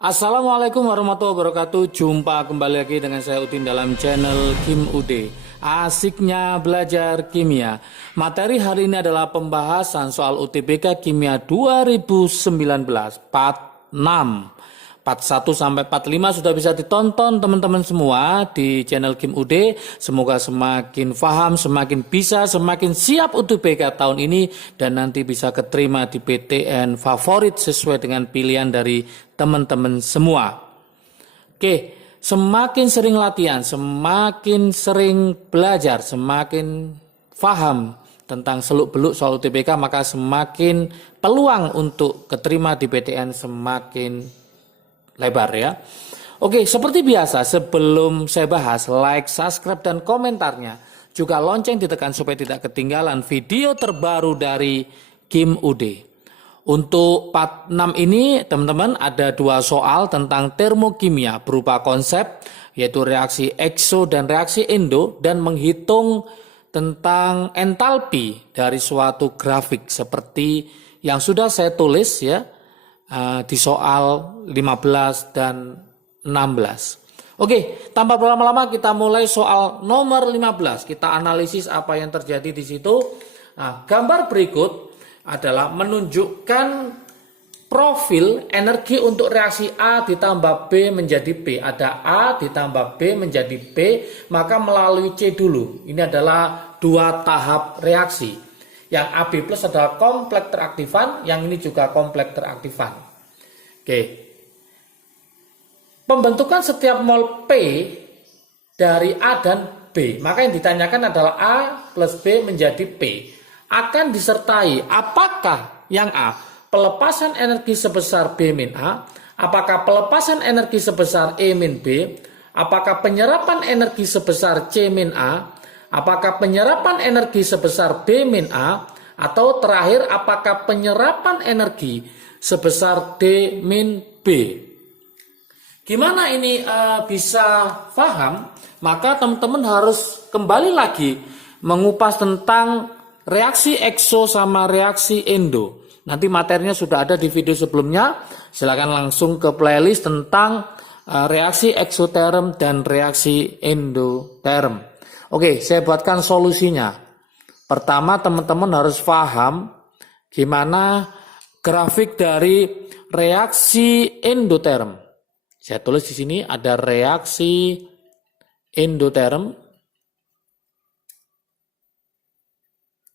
Assalamualaikum warahmatullahi wabarakatuh. Jumpa kembali lagi dengan saya Udin dalam channel Kim UD. Asiknya belajar kimia. Materi hari ini adalah pembahasan soal UTBK Kimia 2019 part 6. Part 1 sampai part 5 sudah bisa ditonton teman-teman semua di channel Kim UD. Semoga semakin paham, semakin bisa, semakin siap UTBK tahun ini dan nanti bisa keterima di PTN favorit sesuai dengan pilihan dari teman-teman semua. Oke, semakin sering latihan, semakin sering belajar, semakin paham tentang seluk-beluk soal UTBK, maka semakin peluang untuk keterima di PTN semakin lebar ya. Oke, seperti biasa sebelum saya bahas, like, subscribe, dan komentarnya. Juga lonceng ditekan supaya tidak ketinggalan video terbaru dari Kim UD. Untuk part 6 ini teman-teman ada dua soal tentang termokimia berupa konsep yaitu reaksi ekso dan reaksi endo dan menghitung tentang entalpi dari suatu grafik seperti yang sudah saya tulis ya di soal 15 dan 16. Oke, tanpa berlama-lama kita mulai soal nomor 15. Kita analisis apa yang terjadi di situ. Nah, gambar berikut adalah menunjukkan profil energi untuk reaksi A ditambah B menjadi P. Ada A ditambah B menjadi P, maka melalui C dulu. Ini adalah dua tahap reaksi. Yang AB plus adalah kompleks teraktifan, yang ini juga kompleks teraktifan. Oke. Pembentukan setiap mol P dari A dan B, maka yang ditanyakan adalah A plus B menjadi P. Akan disertai apakah yang A, pelepasan energi sebesar B min A, apakah pelepasan energi sebesar E min B, apakah penyerapan energi sebesar C min A, apakah penyerapan energi sebesar B min A, atau terakhir apakah penyerapan energi sebesar D min B. Gimana ini bisa paham? Maka teman-teman harus kembali lagi mengupas tentang reaksi ekso sama reaksi endo. Nanti materinya sudah ada di video sebelumnya. Silakan langsung ke playlist tentang reaksi eksoterm dan reaksi endoterm. Oke, saya buatkan solusinya. Pertama, teman-teman harus paham gimana grafik dari reaksi endoterm. Saya tulis di sini ada reaksi endoterm.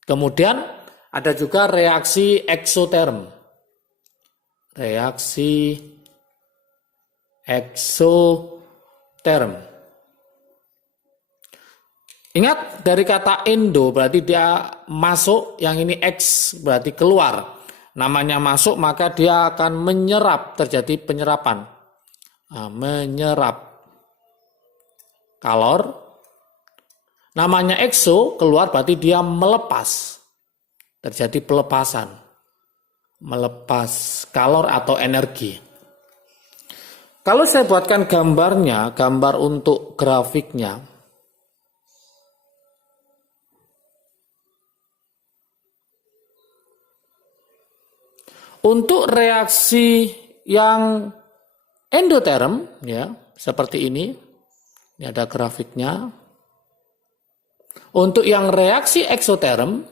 Kemudian ada juga reaksi eksoterm. Reaksi eksoterm. Ingat dari kata endo berarti dia masuk, yang ini X berarti keluar. Namanya masuk maka dia akan menyerap, terjadi penyerapan. Nah, menyerap kalor. Namanya exo, keluar berarti dia melepas. Terjadi pelepasan. Melepas kalor atau energi. Kalau saya buatkan gambarnya, gambar untuk grafiknya. Untuk reaksi yang endoterm, ya seperti ini ada grafiknya. Untuk yang reaksi eksoterm,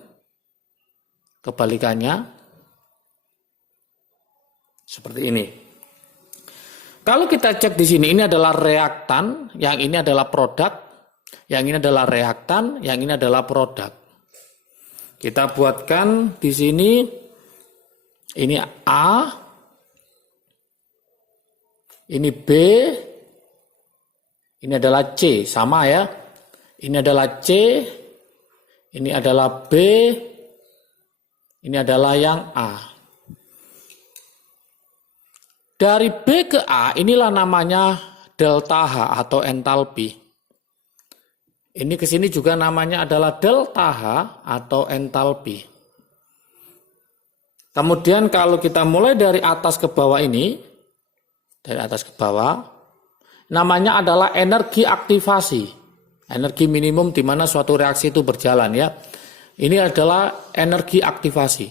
kebalikannya seperti ini. Kalau kita cek di sini, ini adalah reaktan, yang ini adalah produk, yang ini adalah reaktan, yang ini adalah produk. Kita buatkan di sini. Ini A, ini B, ini adalah C, sama ya. Ini adalah C, ini adalah B, ini adalah yang A. Dari B ke A, inilah namanya delta H atau entalpi. Ini ke sini juga namanya adalah delta H atau entalpi. Kemudian kalau kita mulai dari atas ke bawah ini, dari atas ke bawah, namanya adalah energi aktivasi. Energi minimum di mana suatu reaksi itu berjalan ya. Ini adalah energi aktivasi.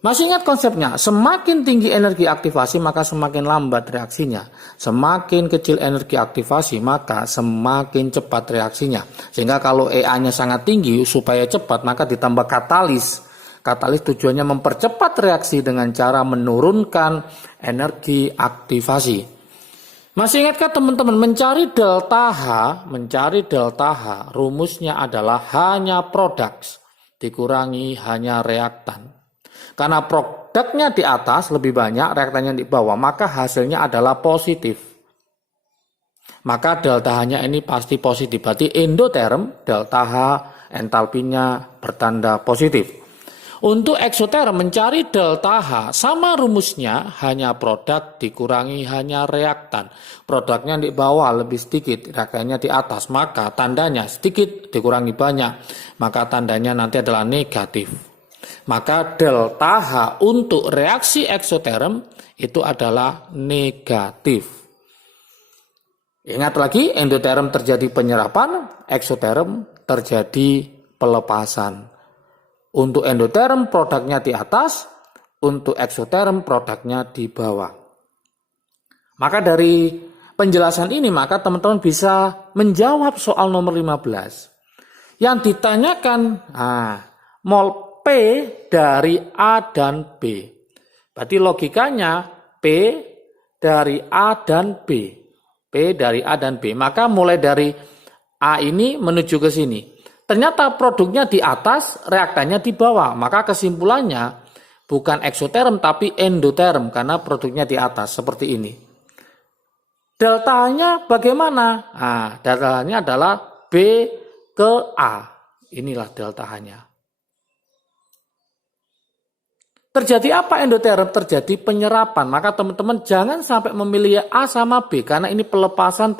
Masih ingat konsepnya? Semakin tinggi energi aktivasi maka semakin lambat reaksinya. Semakin kecil energi aktivasi maka semakin cepat reaksinya. Sehingga kalau EA-nya sangat tinggi supaya cepat maka ditambah katalis. Katalis tujuannya mempercepat reaksi dengan cara menurunkan energi aktivasi. Masih ingatkah teman-teman, mencari delta H, rumusnya adalah hanya produk dikurangi hanya reaktan. Karena produknya di atas lebih banyak, reaktannya di bawah, maka hasilnya adalah positif. Maka delta H-nya ini pasti positif. Berarti endoterm, delta H, entalpinya bertanda positif. Untuk eksoterm mencari delta H, sama rumusnya, hanya produk dikurangi hanya reaktan. Produknya di bawah lebih sedikit, reaktannya di atas, maka tandanya sedikit dikurangi banyak, maka tandanya nanti adalah negatif. Maka delta H untuk reaksi eksoterm itu adalah negatif. Ingat lagi, endoterm terjadi penyerapan, eksoterm terjadi pelepasan. Untuk endoterm produknya di atas, untuk eksoterm produknya di bawah. Maka dari penjelasan ini maka teman-teman bisa menjawab soal nomor 15. Yang ditanyakan, mol P dari A dan B. Berarti logikanya P dari A dan B. P dari A dan B. Maka mulai dari A ini menuju ke sini. Ternyata produknya di atas, reaktannya di bawah. Maka kesimpulannya bukan eksoterm tapi endoterm karena produknya di atas seperti ini. Deltanya bagaimana? Deltanya adalah B ke A. Inilah deltanya. Terjadi apa endoterm? Terjadi penyerapan. Maka teman-teman jangan sampai memilih A sama B karena ini pelepasan,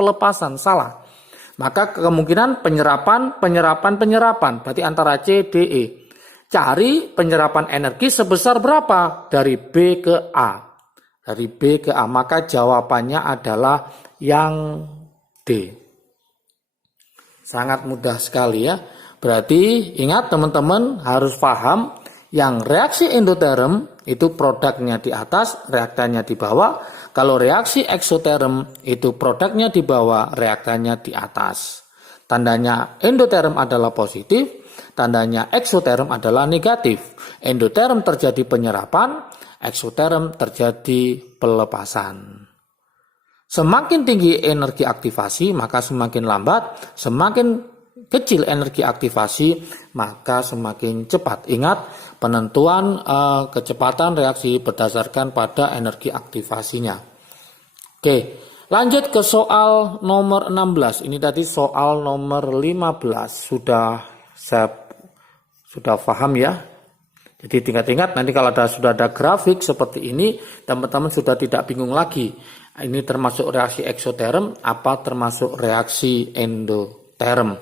salah. Maka kemungkinan penyerapan. Berarti antara C, D, E. Cari penyerapan energi sebesar berapa? Dari B ke A. Dari B ke A. Maka jawabannya adalah yang D. Sangat mudah sekali ya. Berarti ingat teman-teman harus paham. Yang reaksi endoterm itu produknya di atas, reaktannya di bawah. Kalau reaksi eksoterm itu produknya di bawah, reaktannya di atas. Tandanya endoterm adalah positif, tandanya eksoterm adalah negatif. Endoterm terjadi penyerapan, eksoterm terjadi pelepasan. Semakin tinggi energi aktivasi, maka semakin lambat. Semakin kecil energi aktivasi, maka semakin cepat. Ingat, penentuan kecepatan reaksi berdasarkan pada energi aktivasinya. Oke, lanjut ke soal nomor 16. Ini tadi soal nomor 15. Sudah paham ya? Jadi tingkat-tingkat nanti kalau sudah ada grafik seperti ini, teman-teman sudah tidak bingung lagi. Ini termasuk reaksi eksoterm, apa termasuk reaksi endoterm.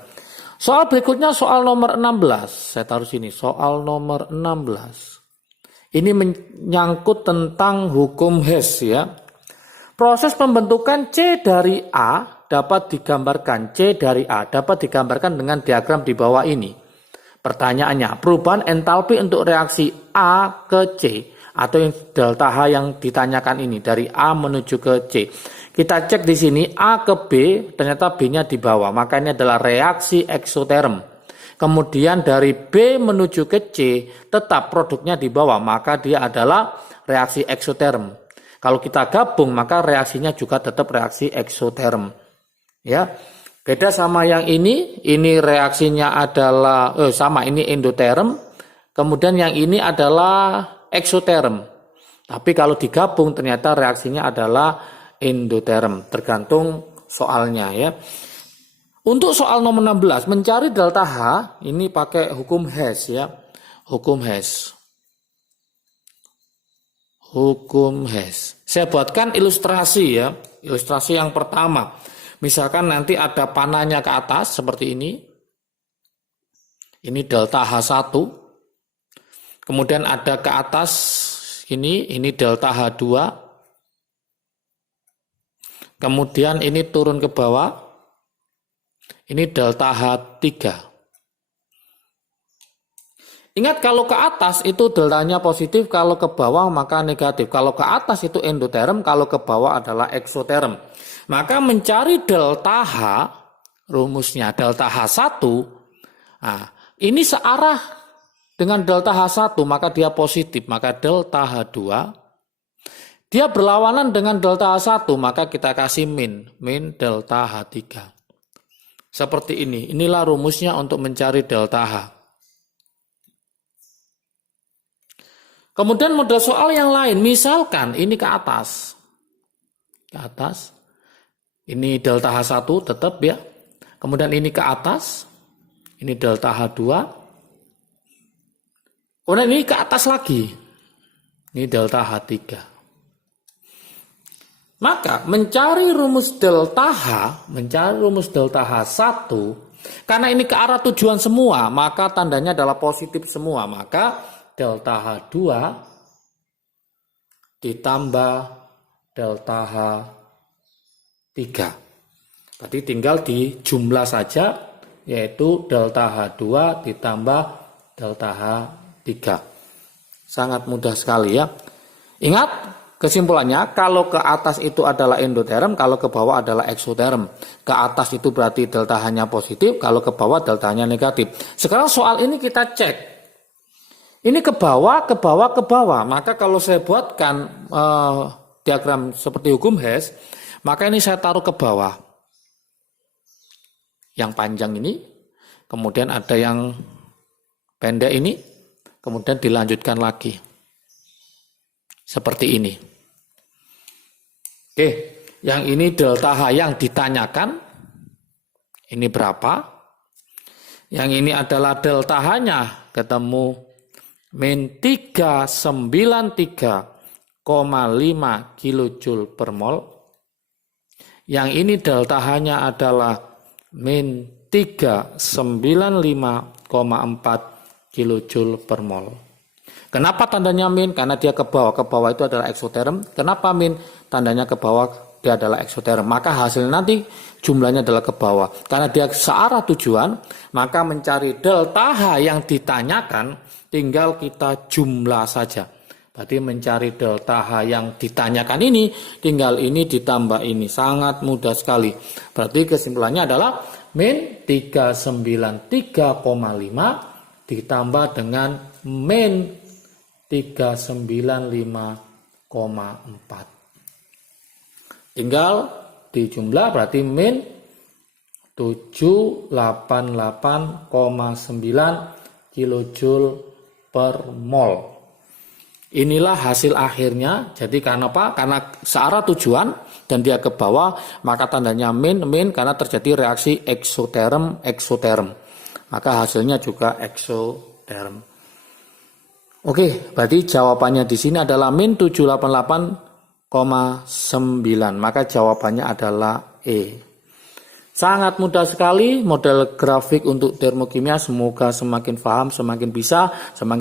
Soal berikutnya soal nomor 16. Saya taruh sini, soal nomor 16. Ini menyangkut tentang hukum Hess ya. Proses pembentukan C dari A dapat digambarkan dengan diagram di bawah ini. Pertanyaannya, perubahan entalpi untuk reaksi A ke C atau yang delta H yang ditanyakan ini dari A menuju ke C. Kita cek di sini A ke B, ternyata B-nya di bawah, maka ini adalah reaksi eksoterm. Kemudian dari B menuju ke C, tetap produknya di bawah, maka dia adalah reaksi eksoterm. Kalau kita gabung, maka reaksinya juga tetap reaksi eksoterm. Ya, beda sama yang ini reaksinya adalah ini endoterm, kemudian yang ini adalah eksoterm. Tapi kalau digabung ternyata reaksinya adalah endoterm, tergantung soalnya ya. Untuk soal nomor 16, mencari delta H, ini pakai hukum Hess ya. Hukum Hess. Saya buatkan ilustrasi ya. Ilustrasi yang pertama. Misalkan nanti ada panahnya ke atas seperti ini. Ini delta H1. Kemudian ada ke atas ini delta H2. Kemudian ini turun ke bawah, ini delta H3. Ingat kalau ke atas itu deltanya positif, kalau ke bawah maka negatif. Kalau ke atas itu endoterm, kalau ke bawah adalah eksoterm. Maka mencari delta H, rumusnya delta H1, nah, ini searah dengan delta H1, maka dia positif. Maka delta H2, dia berlawanan dengan delta H1, maka kita kasih min delta H3. Seperti ini, inilah rumusnya untuk mencari delta H. Kemudian model soal yang lain, misalkan ini ke atas, ini delta H1 tetap ya, kemudian ini ke atas, ini delta H2, kemudian ini ke atas lagi, ini delta H3. Maka mencari rumus delta H1, karena ini ke arah tujuan semua, maka tandanya adalah positif semua, maka delta H2 ditambah delta H3. Berarti tinggal dijumlah saja, yaitu delta H2 ditambah delta H3. Sangat mudah sekali ya. Ingat kesimpulannya, kalau ke atas itu adalah endoterm, kalau ke bawah adalah eksoterm. Ke atas itu berarti delta H-nya positif, kalau ke bawah deltanya negatif. Sekarang soal ini kita cek. Ini ke bawah. Maka kalau saya buatkan diagram seperti hukum Hess, maka ini saya taruh ke bawah. Yang panjang ini, kemudian ada yang pendek ini, kemudian dilanjutkan lagi. Seperti ini. Oke, yang ini delta H yang ditanyakan. Ini berapa? Yang ini adalah delta H-nya, ketemu min 393,5 kilojoule per mol. Yang ini delta H-nya adalah min 395,4 kilojoule per mol. Kenapa tandanya min? Karena dia ke bawah. Ke bawah itu adalah eksoterm. Kenapa min? Tandanya ke bawah, dia adalah eksoterm. Maka hasil nanti jumlahnya adalah ke bawah. Karena dia searah tujuan, maka mencari delta H yang ditanyakan tinggal kita jumlah saja. Berarti mencari delta H yang ditanyakan ini, tinggal ini ditambah ini. Sangat mudah sekali. Berarti kesimpulannya adalah min 393,5 ditambah dengan min 395,4. Tinggal dijumlah, berarti min 788,9 kilojoule per mol. Inilah hasil akhirnya. Jadi karena apa? Karena searah tujuan dan dia ke bawah, maka tandanya min karena terjadi reaksi eksoterm. Maka hasilnya juga eksoterm. Oke, berarti jawabannya di sini adalah min 788,9. Maka jawabannya adalah E. Sangat mudah sekali model grafik untuk termokimia. Semoga semakin paham, semakin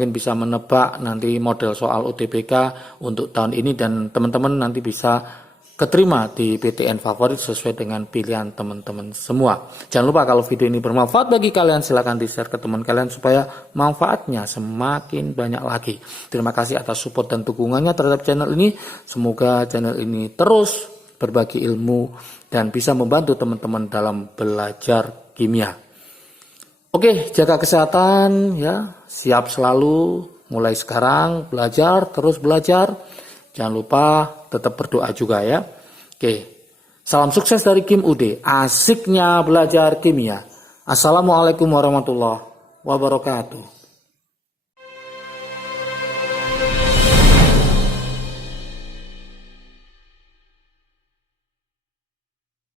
bisa menebak nanti model soal UTBK untuk tahun ini, dan teman-teman nanti bisa keterima di PTN favorit sesuai dengan pilihan teman-teman semua. Jangan lupa kalau video ini bermanfaat bagi kalian, silahkan di-share ke teman kalian supaya manfaatnya semakin banyak lagi. Terima kasih atas support dan dukungannya terhadap channel ini. Semoga channel ini terus berbagi ilmu dan bisa membantu teman-teman dalam belajar kimia. Oke, jaga kesehatan ya, siap selalu mulai sekarang belajar, terus belajar. Jangan lupa tetap berdoa juga ya. Oke, salam sukses dari Kim UD, asiknya belajar kimia. Assalamualaikum warahmatullahi wabarakatuh.